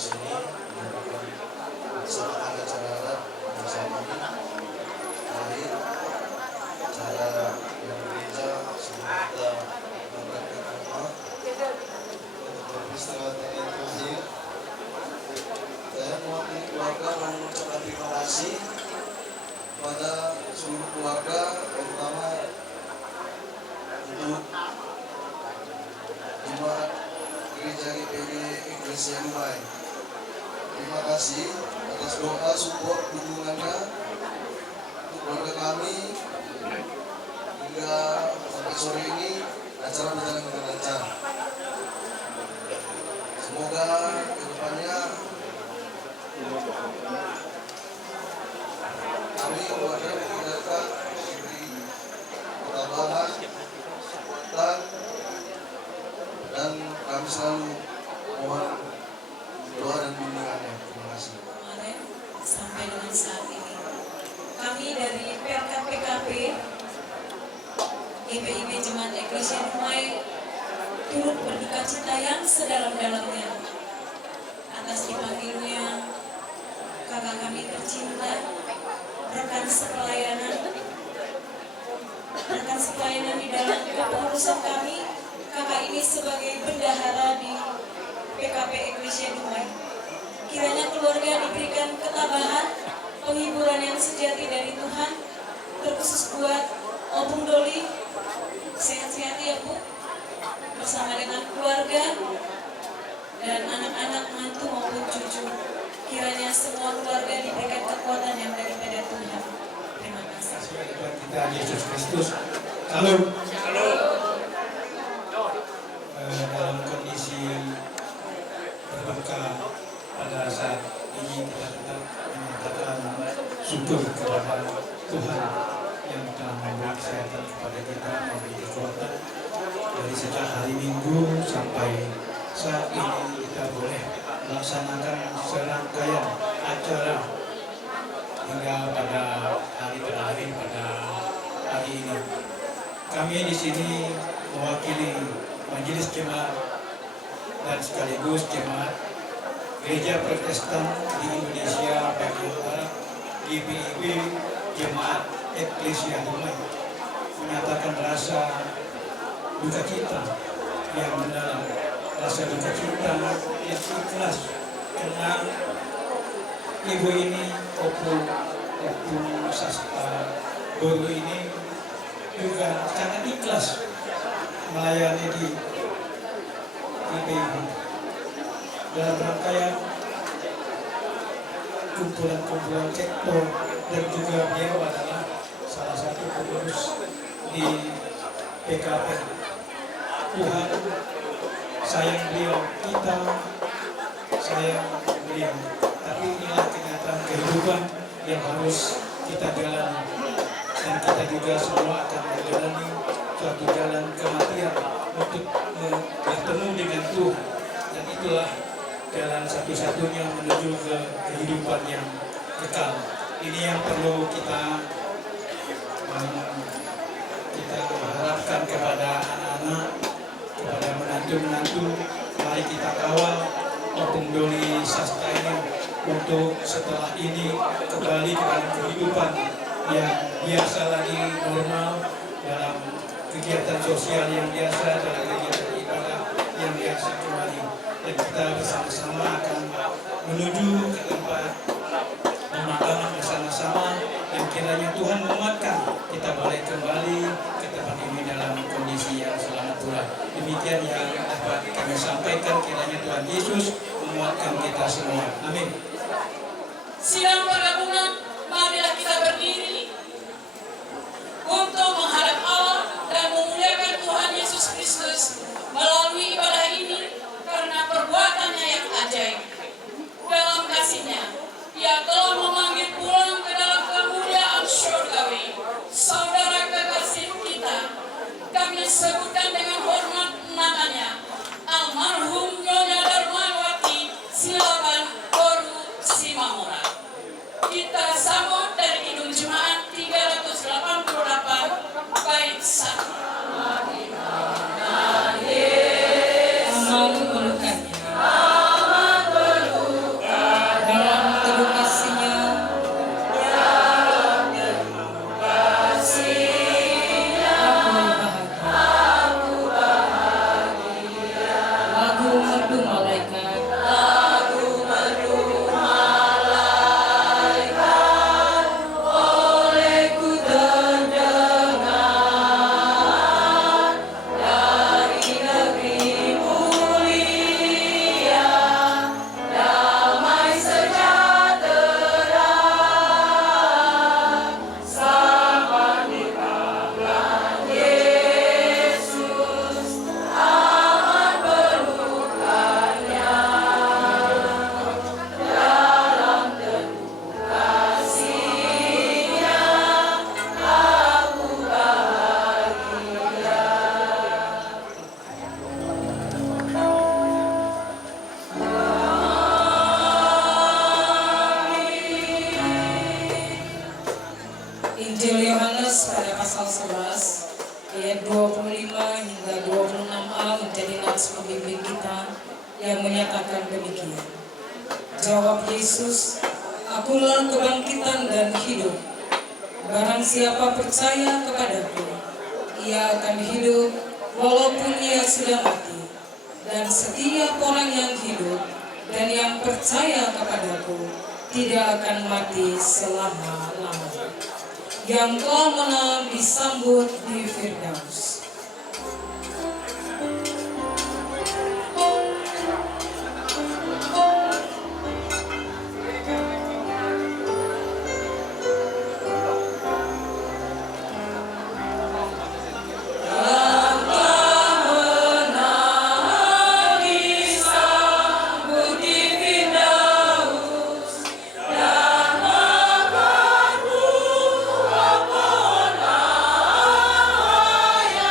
sini menyampaikan kesempatan acara bersama ini dari cara yang gereja sebelum kita berangkat ke rumah untuk beristirahat yang terakhir. Saya mewakili keluarga mengucapkan terima kasih kepada seluruh keluarga, terutama untuk jemaat Gereja GPG Eklesia Dumai. Terima kasih atas doa, support, dukungannya untuk keluarga kami hingga sampai sore ini acara berjalan dengan lancar. Semoga kedepannya kami keluarga mendengarkan diberi ketabahan, kekuatan, dan kami selalu mohon doa dan bimbingannya. Terima kasih. Sampai dengan saat ini kami dari PKP GPIB Jemaat Eklesia Dumai turut berduka cita yang sedalam-dalamnya atas dipanggilnya kakak kami tercinta, rekan sepelayanan di dalam kepengurusan kami. Kakak ini sebagai bendahara di PKP Eklesia Dumai. Kiranya keluarga diberikan ketabahan, penghiburan yang sejati dari Tuhan, terkhusus buat Obung Doli. Sehat-sehat ya Bu, bersama dengan keluarga dan anak-anak, mantu maupun cucu. Kiranya semua keluarga diberikan kekuatan yang daripada Tuhan. Terima kasih. Tuhan kita Yesus Kristus. Salam. Dalam kondisi berduka pada saat ini kita tetap menyatakan syukur kepada Tuhan yang telah memberi kesehatan kepada kita, memberi kekuatan dari sejak hari Minggu sampai saat ini kita boleh melaksanakan serangkaian acara hingga pada hari terakhir pada hari ini. Kami di sini mewakili Majelis Jemaat dan sekaligus Jemaat Gereja Protestan di Indonesia bagian Barat GPIB Jemaat Eklesia Dumai menyatakan rasa duka cita yang mendalam, rasa duka cita yang ikhlas karena ibu ini Opung Sasta Boru ini juga sangat ikhlas melayani di GPIB dalam rangkaian kumpulan sektor, dan juga beliau adalah salah satu pengurus di PKP. Tuhan sayang beliau, kita sayang beliau, tapi inilah kenyataan kehidupan yang harus kita jalani, dan kita juga semua akan menjalani suatu jalan kematian untuk bertemu dengan Tuhan, dan itulah jalan satu-satunya menuju ke kehidupan yang kekal. Ini yang perlu kita harapkan kepada anak-anak, kepada menantu-menantu. Mari kita kawal Opung Doli Sasta ini untuk setelah ini kembali ke dalam kehidupan yang biasa lagi, normal, dalam kegiatan sosial yang biasa, dalam kegiatan ibadah yang biasa kembali. Dan kita bersama-sama akan menuju ke tempat pemakaman bersama-sama yang kiranya Tuhan menguatkan kita boleh kembali ke tempat ini dalam kondisi yang selamat pula. Demikian yang dapat kami sampaikan, kiranya Tuhan Yesus menguatkan kita semua. Amin. Sidang pergabungan, marilah kita berdiri untuk menghadap Allah dan memuliakan Tuhan Yesus Kristus melalui ibadah ini karena perbuatannya yang ajaib. Dalam kasih-Nya, Ia telah memanggil pulang ke dalam kemuliaan syurgawi saudara kekasih kita. Kami sebutkan dengan hormat namanya, almarhum Nyonya Darmawati Silaban Boru Simamora. Injil Yohanes pada pasal 11 ayat 25 hingga 26a menjadi nats pembimbing kita yang menyatakan demikian. Jawab Yesus, "Akulah kebangkitan dan hidup. Barang siapa percaya kepadaku, ia akan hidup walaupun ia sudah mati. Dan setiap orang yang hidup dan yang percaya kepadaku tidak akan mati selama-lamanya." Yang telah menang disambut di Firdaus. Ya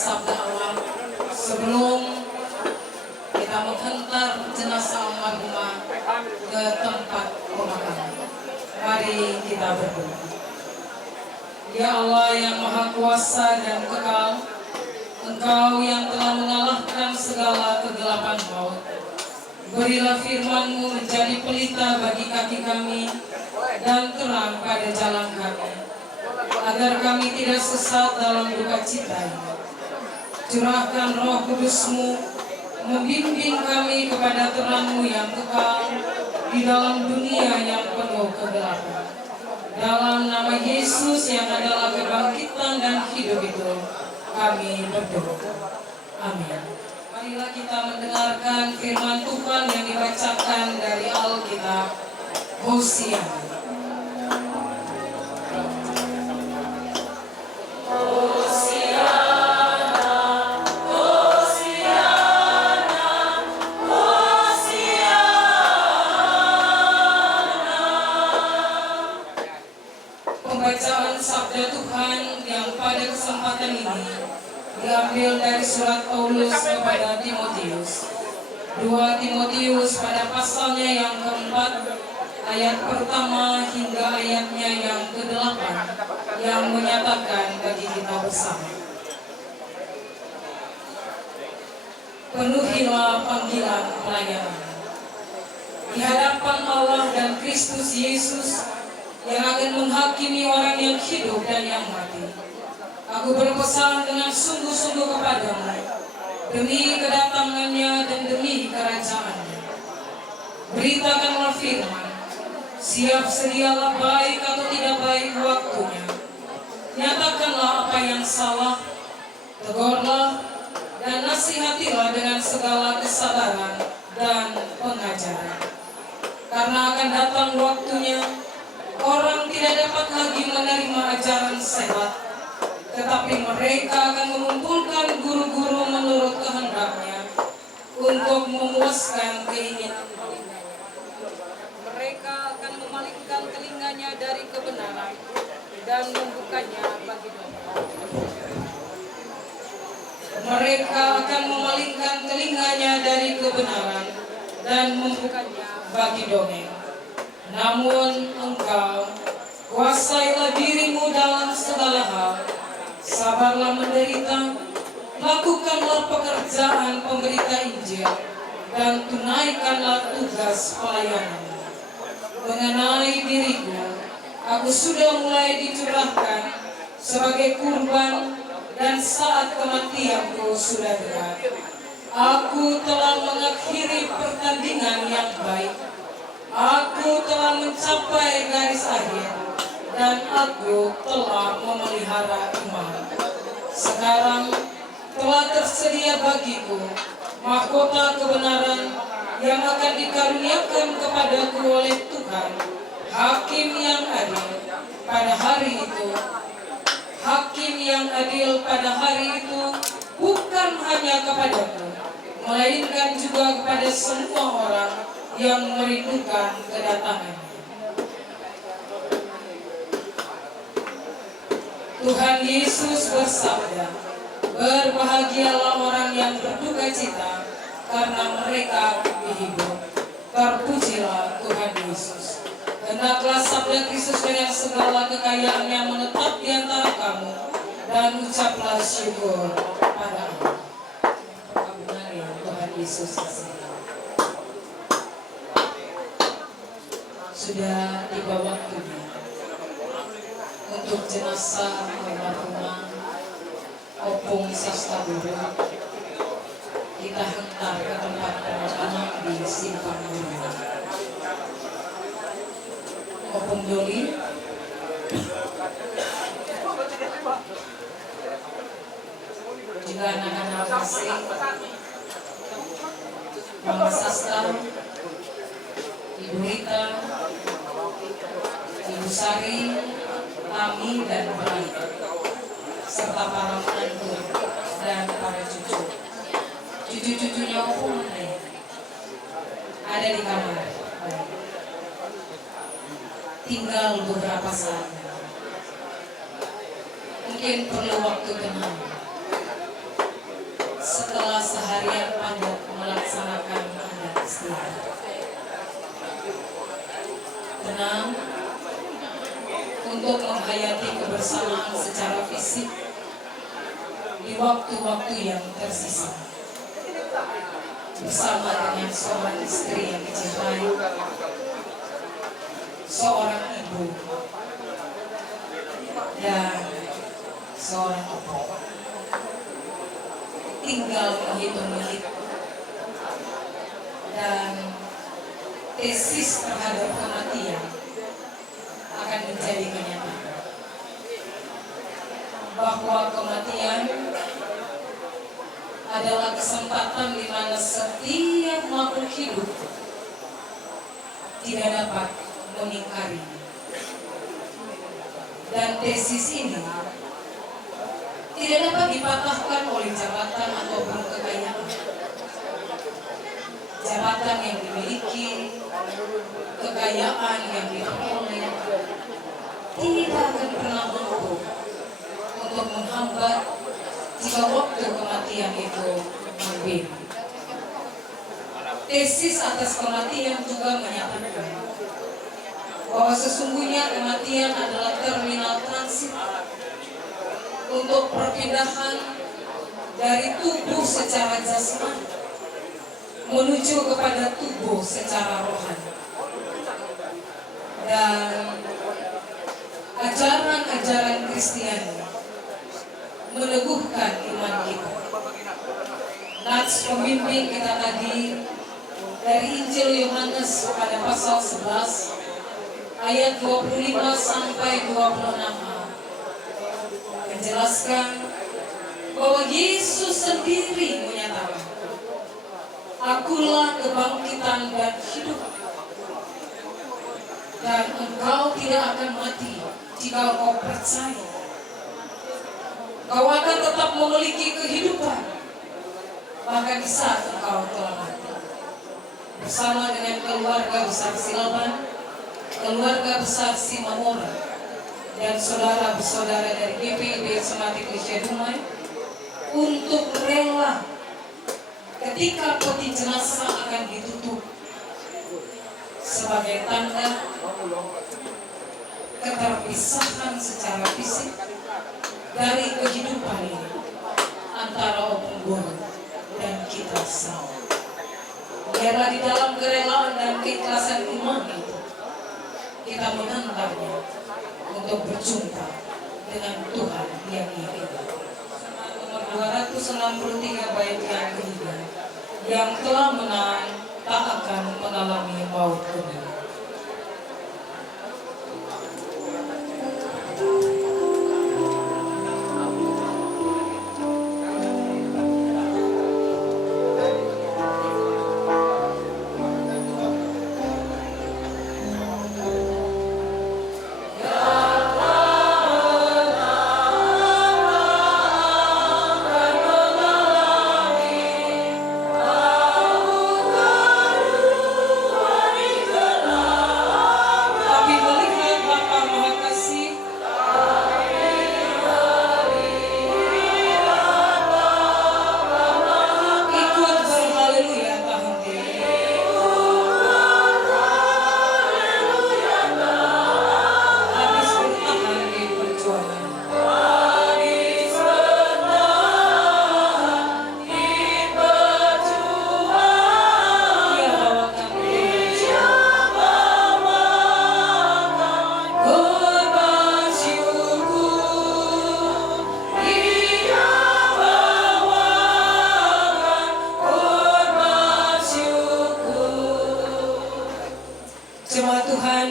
sabda Allah sebelum kita menghantar jenazah almarhumah ke tempat pemakaman. Mari kita berdoa. Ya Allah yang Maha Kuasa dan Kekal, Engkau yang telah mengalahkan segala kegelapan maut, berilah firman-Mu menjadi pelita bagi kaki kami dan terang pada jalan kami, agar kami tidak sesat dalam duka cita ini. Curahkan Roh Kudus-Mu, membimbing kami kepada terang-Mu yang kekal di dalam dunia yang penuh kegelapan. Dalam nama Yesus yang adalah kebangkitan dan hidup itu, kami berdoa. Amin. Marilah kita mendengarkan firman Tuhan yang dibacakan dari Alkitab Hosea. Pembacaan sabda Tuhan yang pada kesempatan ini diambil dari surat Paulus kepada Timotius. 2 Timotius pada pasalnya yang keempat, ayat pertama hingga ayatnya yang ke-8, yang menyatakan bagi kita bersama. Penuhilah panggilan pelayanan di hadapan Allah dan Kristus Yesus yang akan menghakimi orang yang hidup dan yang mati. Aku berpesan dengan sungguh-sungguh kepadamu, demi kedatangannya dan demi kerajaannya. Beritakanlah firman, siap sedialah baik atau tidak baik waktunya. Nyatakanlah apa yang salah, tegurlah dan nasihatilah dengan segala kesabaran dan pengajaran. Karena akan datang waktunya, orang tidak dapat lagi menerima ajaran sehat, tetapi mereka akan mengumpulkan guru-guru menurut kehendaknya untuk memuaskan keinginan. Mereka akan memalingkan telinganya dari kebenaran dan membukanya bagi dosa. Mereka akan memalingkan telinganya dari kebenaran dan membukanya bagi dongeng. Namun engkau, kuasailah dirimu dalam segala hal, sabarlah menderita, lakukanlah pekerjaan pemberita Injil, dan tunaikanlah tugas pelayanan. Mengenai diriku, aku sudah mulai dicurahkan sebagai kurban, dan saat kematianku sudah dekat. Aku telah mengakhiri pertandingan yang baik. Aku telah mencapai garis akhir, dan aku telah memelihara iman. Sekarang telah tersedia bagiku mahkota kebenaran yang akan dikaruniakan kepadaku oleh Tuhan, Hakim yang adil pada hari itu. Hakim yang adil pada hari itu bukan hanya kepadaku, melainkan juga kepada semua orang yang merindukan kedatangannya. Tuhan Yesus bersabda, berbahagialah orang yang berduka cita, karena mereka dihibur. Terpujilah Tuhan Yesus. Hendaklah sabda Kristus dengan segala kekayaannya menetap di antara kamu, dan ucaplah syukur pada Allah. Pengagungan ya Tuhan Yesus. Sudah tiba waktunya untuk jenazah almarhumah Opung Sastaburu kita hentar ke tempat pemakaman di Simpang Gunung. Opung Doli juga anak-anak kasih Mama Sasta, Ibu Rita, Ibu Sari, Tami dan Brai, serta para menantu dan para cucu. Cucu-cucunya Opung ada di kamar. Tinggal beberapa saat. Mungkin perlu waktu tenang. setelah seharian padat melaksanakan adat istiadat. Tenang untuk menghayati kebersamaan secara fisik di waktu-waktu yang tersisa bersama dengan seorang istri yang dicintai, seorang ibu, dan seorang ibu. Tinggal menghitung menit dan tesis terhadap kematian akan menjadi kenyataan bahwa kematian adalah kesempatan di mana setiap makhluk hidup tidak dapat mengingkarinya. Dan tesis ini tidak dapat dipatahkan oleh jabatan ataupun kekayaan. Jabatan yang dimiliki, kekayaan yang diperoleh tidak akan pernah mampu untuk menghambat jika waktu kematian itu berbeda. Tesis atas kematian juga menyatakan bahwa sesungguhnya kematian adalah terminal transit untuk perpindahan dari tubuh secara jasmani menuju kepada tubuh secara rohani. Dan ajaran-ajaran Kristiani meneguhkan iman kita. Nats pembimbing kita tadi dari Injil Yohanes pada pasal 11 ayat 25 sampai 26 menjelaskan bahwa Yesus sendiri menyatakan, "Akulah kebangkitan dan hidup, dan engkau tidak akan mati jika engkau percaya. Kau akan tetap memiliki kehidupan bahkan di saat engkau telah mati." Bersama dengan keluarga besar Silaban, keluarga besar Simamora, dan saudara-saudara dari GPIB Jemaat Eklesia Dumai untuk rela ketika peti jenazah akan ditutup sebagai tanda keterpisahan secara fisik dari kehidupan ini antara Opung dan kita semua. Biarlah di dalam kerelaan dan keikhlasan iman itu kita mengantarnya untuk berjumpa dengan Tuhan yang hidup. Nomor 263 bait yang ketiga, yang telah menang tak akan mengalami maut kedua.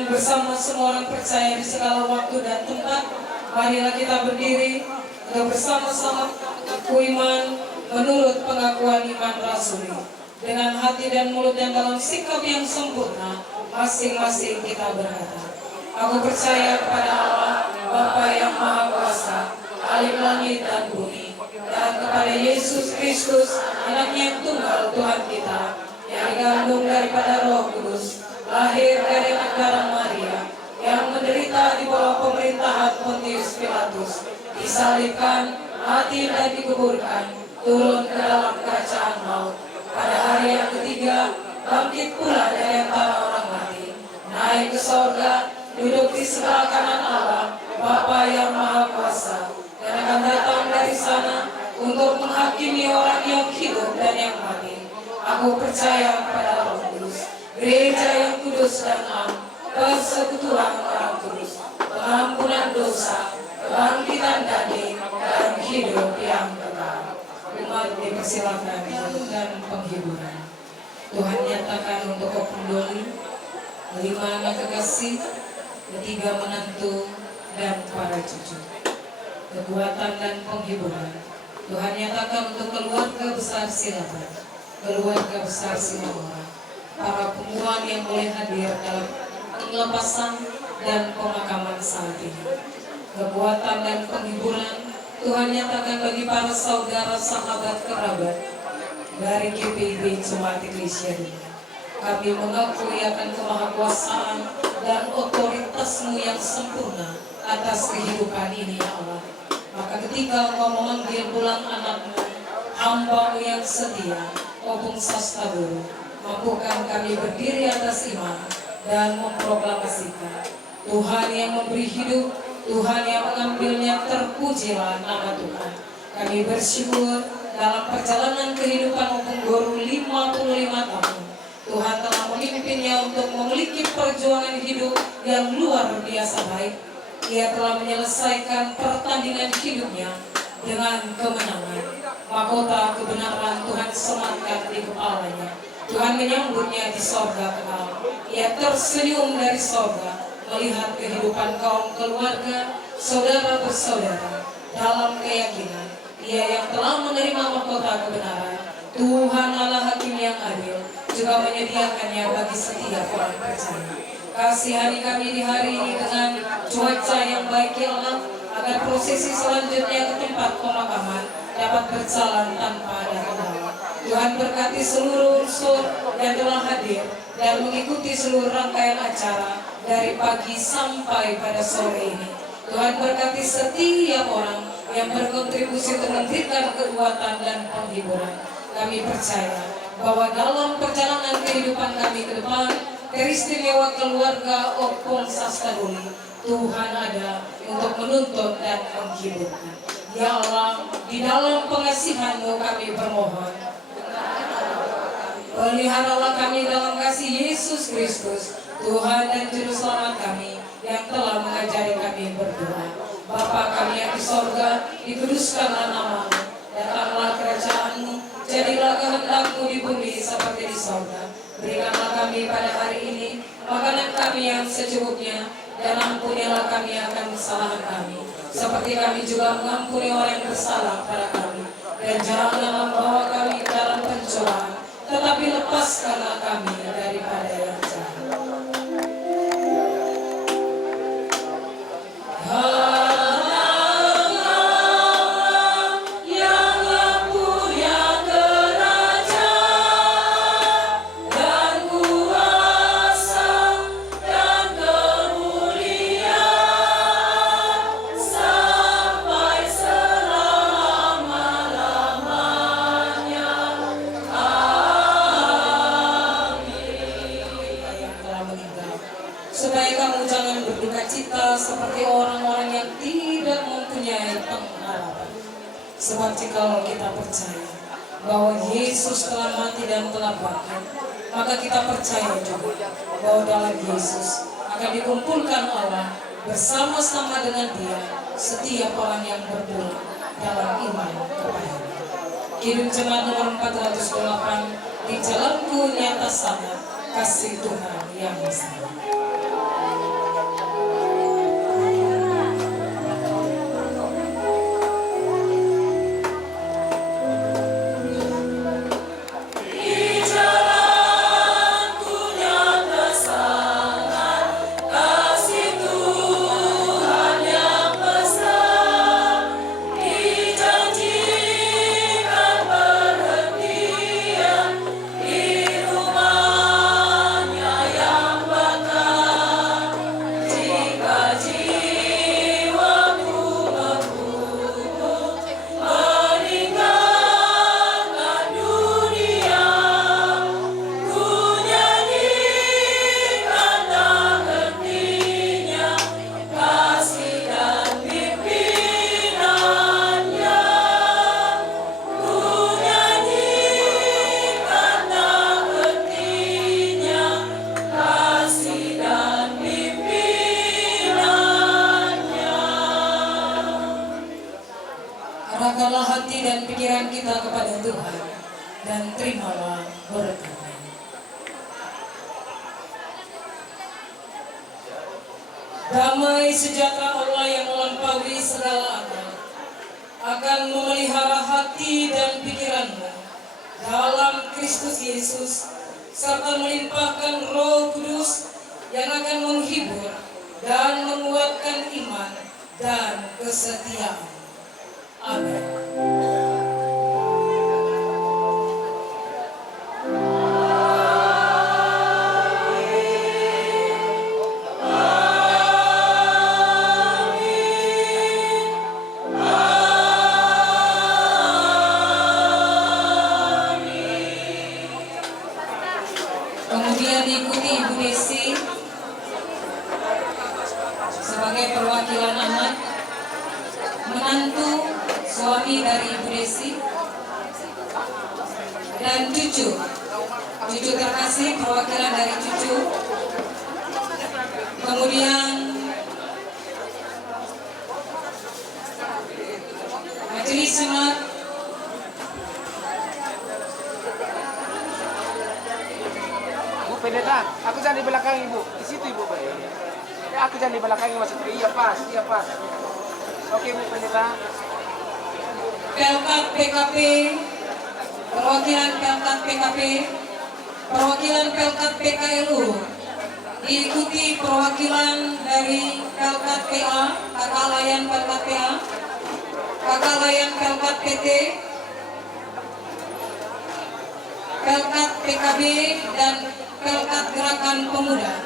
Bersama semua orang percaya di segala waktu dan tempat, marilah kita berdiri untuk bersama-sama mengaku iman menurut pengakuan iman rasuli. Dengan hati dan mulut yang dalam sikap yang sempurna, masing-masing kita berkata, "Aku percaya kepada Allah, Bapa yang Maha Kuasa, Alim langit dan bumi, dan kepada Yesus Kristus, Anaknya yang tunggal Tuhan kita, yang digandung daripada Roh Kudus, lahir dari Magdala Maria, yang menderita di bawah pemerintahan Pontius Pilatus, disalibkan, mati dan dikuburkan, turun ke dalam kerajaan maut. Pada hari yang ketiga, bangkit pula dari antara orang mati, naik ke sorga, duduk di sebelah kanan Allah, Bapa yang Maha Kuasa, dan akan datang dari sana untuk menghakimi orang yang hidup dan yang mati. Aku percaya pada Roh Kudus, gereja yang kudus dan am, persekutuan orang kudus, pengampunan dosa, kebangkitan daging, dan hidup yang kekal. Umat dipersilakan dan penghiburan. Tuhan nyatakan untuk Opung Doli, 5 anak kekasih, 3 menantu, dan para cucu. Kekuatan dan penghiburan. Tuhan nyatakan untuk keluarga besar Silaban, keluarga besar Simamora, para pengumuman yang boleh hadir dalam pelepasan dan pemakaman saat ini. Kekuatan dan penghiburan Tuhan nyatakan bagi para saudara, sahabat, kerabat dari GPIB Jemaat Iglesia Dunia. Kami mengakui akan kemahakuasaan dan otoritas-Mu yang sempurna atas kehidupan ini, ya Allah. Maka ketika Engkau memanggil pulang anak-Mu, hamba-Mu yang setia, Opung Sastaburu, mampukan kami berdiri atas iman dan memproklamasikan Tuhan yang memberi hidup, Tuhan yang mengambilnya, terpujilah nama Tuhan. Kami bersyukur dalam perjalanan kehidupan Opung Guru 55 tahun. Tuhan telah memimpinnya untuk memiliki perjuangan hidup yang luar biasa baik. Ia telah menyelesaikan pertandingan hidupnya dengan kemenangan. Mahkota kebenaran Tuhan sematkan di kepalanya. Tuhan menyambutnya di sorga kekal. Ia tersenyum dari sorga melihat kehidupan kaum keluarga, saudara bersaudara dalam keyakinan Ia yang telah menerima mahkota kebenaran. Tuhan Allah Hakim yang adil juga menyediakannya bagi setiap orang percaya. Kasihani kami di hari ini dengan cuaca yang baik, ya Allah, agar prosesi selanjutnya ke tempat pemakaman dapat berjalan tanpa ada kendala. Tuhan berkati seluruh unsur yang telah hadir dan mengikuti seluruh rangkaian acara dari pagi sampai pada sore ini. Tuhan berkati setiap orang yang berkontribusi untuk memberikan kekuatan dan penghiburan. Kami percaya bahwa dalam perjalanan kehidupan kami ke depan, teristimewa keluarga Opung Sastabuli, Tuhan ada untuk menuntun dan menghiburkan. Ya Allah, di dalam pengasihan-Mu kami bermohon, peliharalah kami dalam kasih Yesus Kristus, Tuhan dan Juru Selamat kami, yang telah mengajari kami berdoa. Bapa kami yang di sorga, dikuduskanlah nama-Mu, datanglah kerajaan-Mu, jadilah kehendak-Mu di bumi seperti di sorga. Berikanlah kami pada hari ini makanan kami yang secukupnya, dan ampunilah kami akan kesalahan kami, seperti kami juga mengampuni orang yang bersalah pada kami. Dan janganlah membawa kami ke dalam pencobaan, tetapi lepaskanlah kami daripada yang jahat. Supaya kamu jangan berduka cita seperti orang-orang yang tidak mempunyai pengharapan. Sebab jika kita percaya bahwa Yesus telah mati dan telah bangkit, maka kita percaya juga bahwa dalam Yesus akan dikumpulkan Allah bersama-sama dengan Dia setiap orang yang berdoa dalam iman kepada-Nya. Kidung Jemaat nomor 408, di jalanku nyata sangat kasih Tuhan yang besar. Di rumahnya yang bakal Seragamlah hati dan pikiran kita kepada Tuhan, dan terimalah berkat. Damai sejahtera Allah yang melampaui segala akal akan memelihara hati dan pikiranmu dalam Kristus Yesus, serta melimpahkan Roh Kudus yang akan menghibur dan menguatkan iman dan kesetiaan. Amin. Kemudian diikuti Ibu Desi sebagai perwakilan anak, menantu, suami dari Ibu Desi, dan cucu terkasih, perwakilan dari cucu. Kemudian majelis sunat, Pendeta, aku jangan di belakang ibu. Di situ ibu. Ya, aku jangan di belakang maksudnya. Iya pas. Oke Bu Pendeta. Pelkat PKP, perwakilan Pelkat PKP, perwakilan Pelkat PKLU, diikuti perwakilan dari Pelkat PA, kakak layan Pelkat PA, kakak layan Pelkat PT, Pelkat PKB, dan Pelkat Gerakan Pemuda.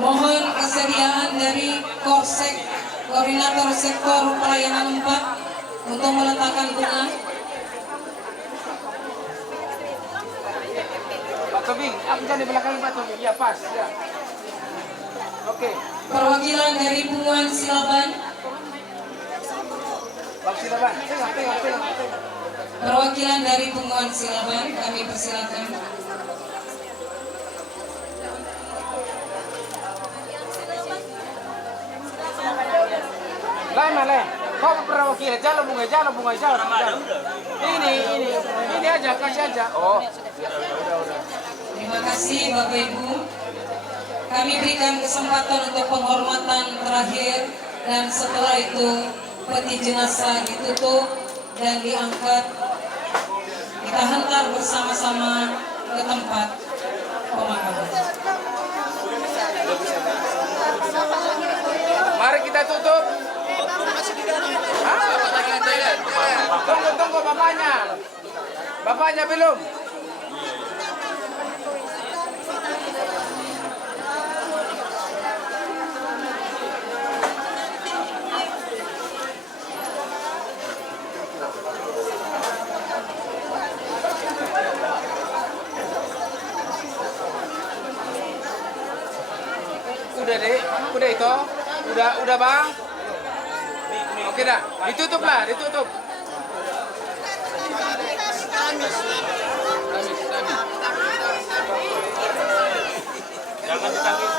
Mohon kesediaan dari Korsek, Koordinator Sektor Pelayanan 4, untuk meletakkan bunga. Pak Tobing, aku jangan di belakang Pak Tobing. Iya pas. Ya. Oke. Perwakilan dari Bunguan Silaban. Bang Silaban. Tengok. Perwakilan dari Bunguan Silaban, kami persilakan. Lain. Kau perwakilan jalan bunga. Ini aja, kasih aja. Oh. Udah. Terima kasih Bapak Ibu. Kami berikan kesempatan untuk penghormatan terakhir, dan setelah itu peti jenazah ditutup dan diangkat. Kita hantar bersama-sama ke tempat pemakaman. Mari kita tutup. Tunggu bapaknya. Bapaknya belum. Udah itu. Udah Bang. Oke dah, ditutup. Jangan ditangis.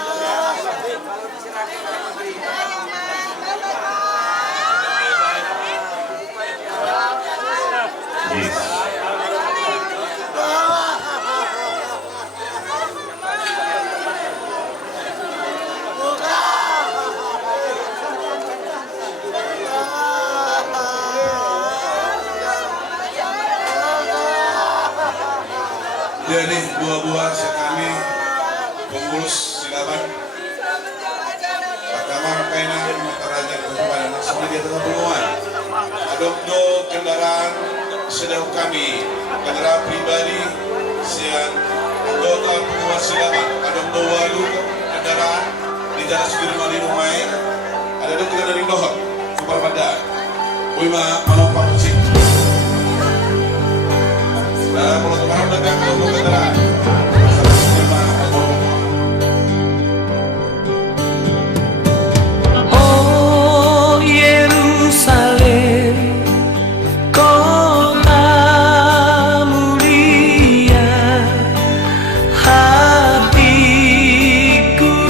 Jadi buah-buah sekali pengurus silaban Mahkamah Pena Mataraja kepada nasional di atas pengumuman adopdo kendaraan sedang kami kendaraan pribadi siang anggota pengurus silaban adopdo walu kendaraan di jalan Sudirman di Rumai ada dokter dari Dohot Superbada Wima Manopak Musik. Kalau teman dekat untuk kendaraan Oh Yerusalem, kota mulia, hatiku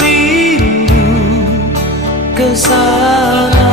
rindu ke sana.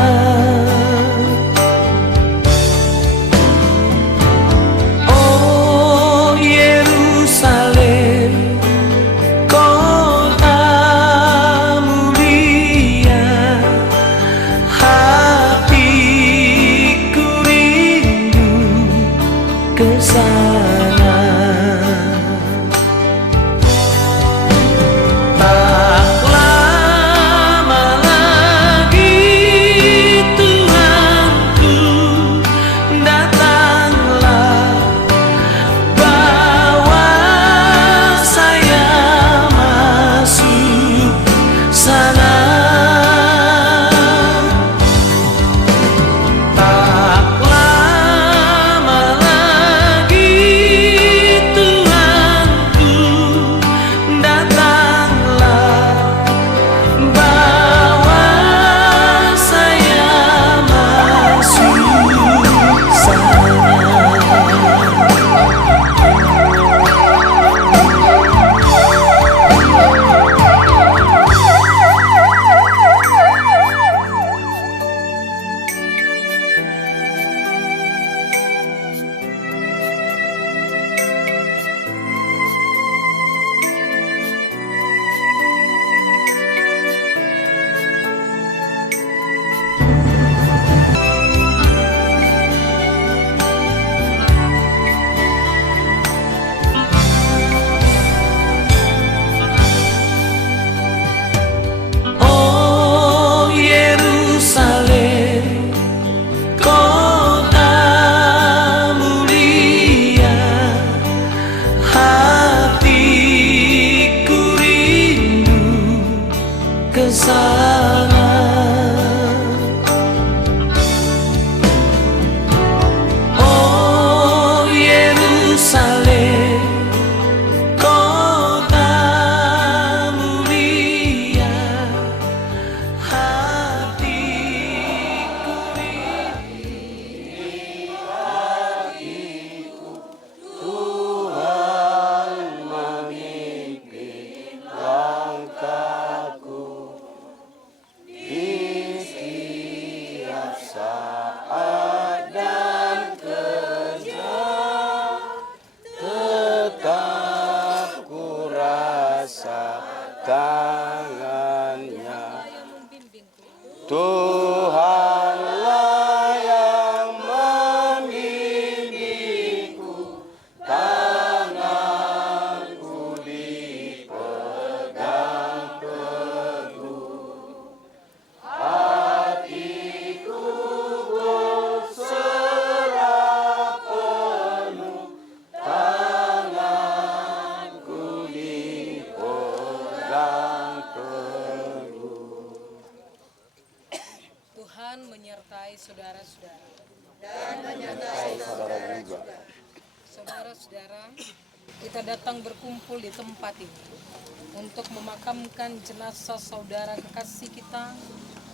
tangannya. Tuhanlah yang membimbingku, tanganku dipegang teguh, hatiku berserah penuh, tanganku dipegang teguh. Tuhan menyertai saudara-saudara. Saudara juga. Saudara-saudara, kita datang berkumpul di tempat ini untuk memakamkan jenazah saudara kekasih kita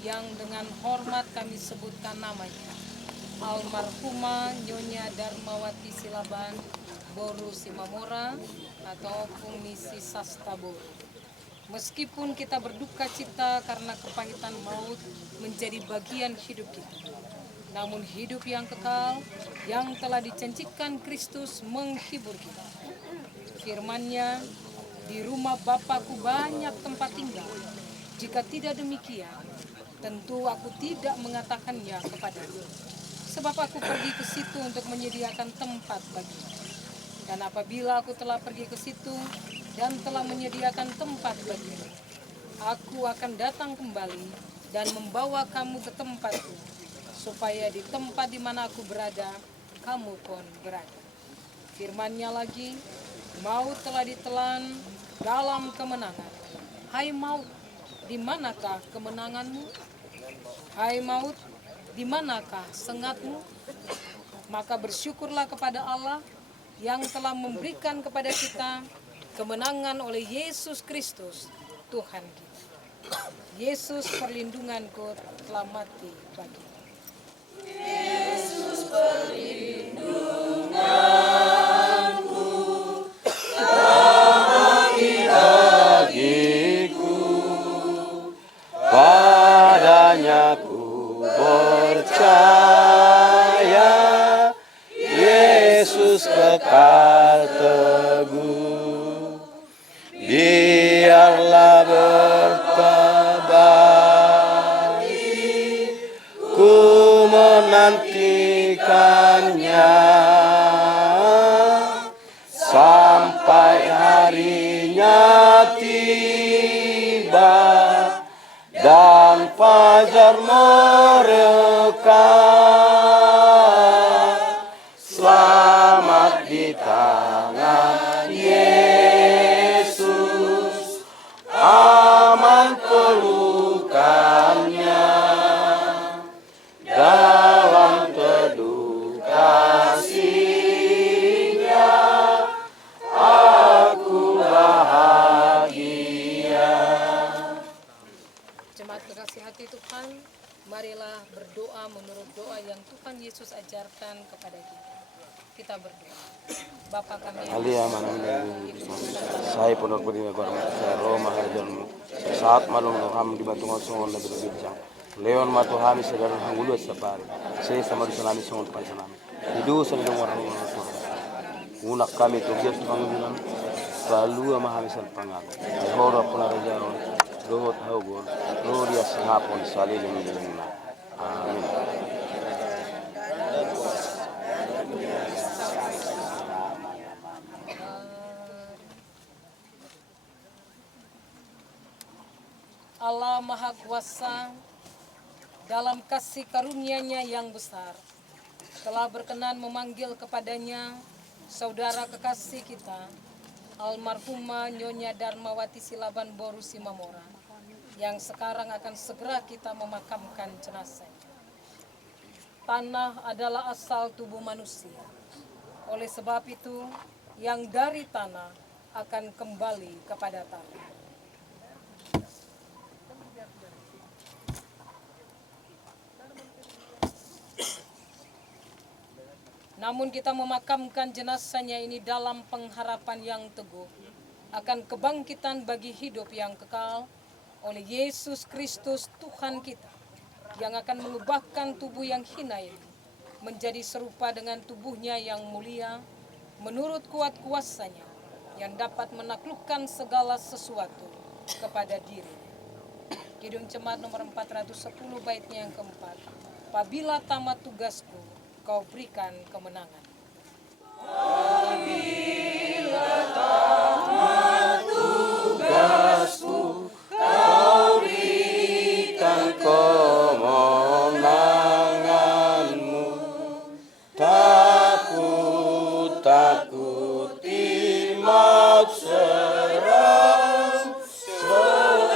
yang dengan hormat kami sebutkan namanya, almarhumah Nyonya Darmawati Silaban Boru Simamora atau Misi Sastabor. Meskipun kita berduka cita karena kepahitan maut menjadi bagian hidup kita, namun hidup yang kekal yang telah dijanjikan Kristus menghibur kita. Firman-Nya, di rumah Bapakku banyak tempat tinggal. Jika tidak demikian, tentu aku tidak mengatakannya kepadamu. Sebab aku pergi ke situ untuk menyediakan tempat bagimu. Dan apabila aku telah pergi ke situ dan telah menyediakan tempat bagimu, aku akan datang kembali dan membawa kamu ke tempatku, supaya di tempat di mana aku berada, kamu pun berada. Firman-Nya lagi, maut telah ditelan dalam kemenangan. Hai maut, di manakah kemenanganmu? Hai maut, di manakah sengatmu? Maka bersyukurlah kepada Allah yang telah memberikan kepada kita kemenangan oleh Yesus Kristus, Tuhan kita. Yesus perlindunganku telah mati bagiku. Yesus perlindunganku, bagiku, padanya ku percaya, Yesus kekal teguh. Biarlah berkembali, ku menantikannya sampai harinya tiba dan fajar merekah. Selamat di tangan Yesus, aman pelukannya, dalam teduh kasih-Nya aku bahagia. Jemaat kekasih hati Tuhan, marilah berdoa menurut doa yang Tuhan Yesus ajarkan kepada kita. Kita berdoa. Bapa kami yang Alia manang saya pun beri negara saya Roma hajan saat malam ham di batu ngosong na berbijang leon matu hami sedang hangulu sapari saya sama di salami songon pai salami hidu sedang warna unak kami tu bias pangunan selalu ama hami sal pangal horo pun ada jaron dohot haugon gloria sangapon salil menjelengna amin. Allah Maha Kuasa dalam kasih karunia-Nya yang besar telah berkenan memanggil kepadanya saudara kekasih kita almarhumah Nyonya Darmawati Silaban Boru Simamora yang sekarang akan segera kita memakamkan jenazahnya. Tanah adalah asal tubuh manusia. Oleh sebab itu, yang dari tanah akan kembali kepada tanah. Namun kita memakamkan jenazahnya ini dalam pengharapan yang teguh akan kebangkitan bagi hidup yang kekal oleh Yesus Kristus Tuhan kita, yang akan mengubahkan tubuh yang hina ini menjadi serupa dengan tubuhnya yang mulia menurut kuat kuasanya yang dapat menaklukkan segala sesuatu kepada dirinya. Kidung Cemat nomor 410 baitnya yang keempat. Apabila tamat tugasku, kau berikan kemenangan. Apabila tamat tugasku, kau berikan kemenanganmu. Takuti maut serang, sebab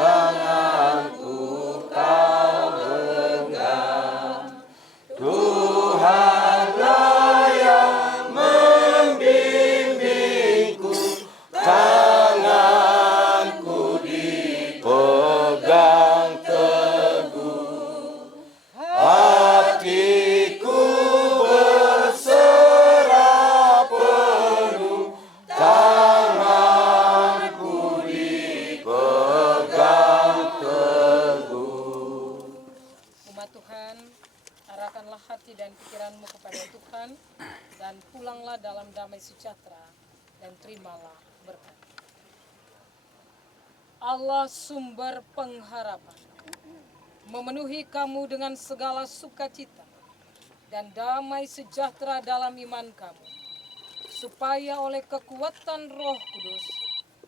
tanganku kau genggam. Tuhanlah yang membimbingku, tanganku dipegang teguh. Hatiku berserah penuh, tanganku dipegang teguh. Umat Tuhan, arahkanlah hati dan pikiranmu kepada Tuhan, dan pulanglah dalam damai sejahtera, dan terimalah berkat. Allah sumber pengharapan, memenuhi kamu dengan segala sukacita dan damai sejahtera dalam iman kamu, supaya oleh kekuatan Roh Kudus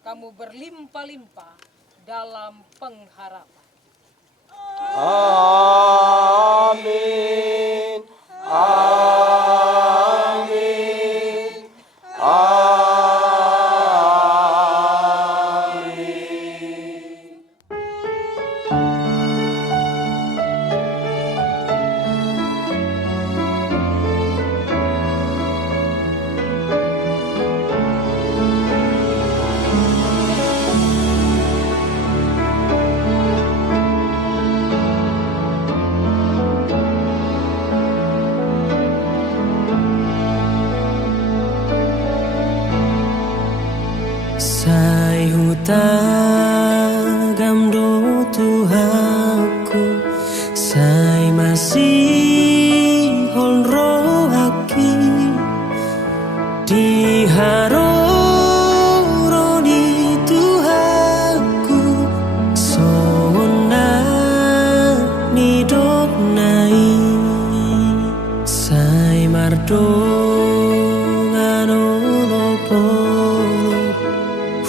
kamu berlimpah-limpah dalam pengharapan. Amin. Amin. Amin. Sai hutagam do Tuhanku, sai masih honro haki di haroro di Tuhanku, sona ni dok nai sai mardo ngano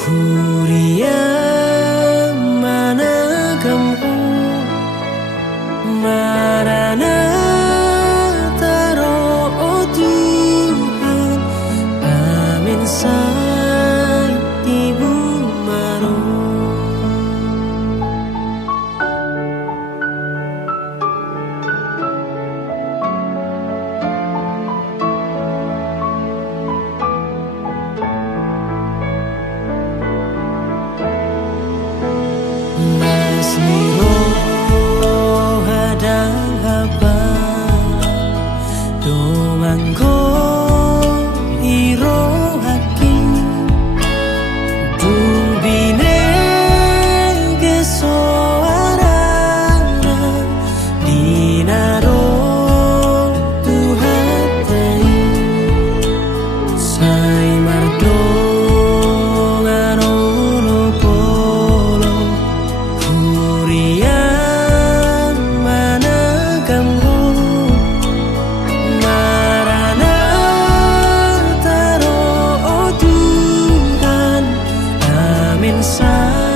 Huria mana kamu Maranatha roh Tuhan, amin sai ibu maru. Inside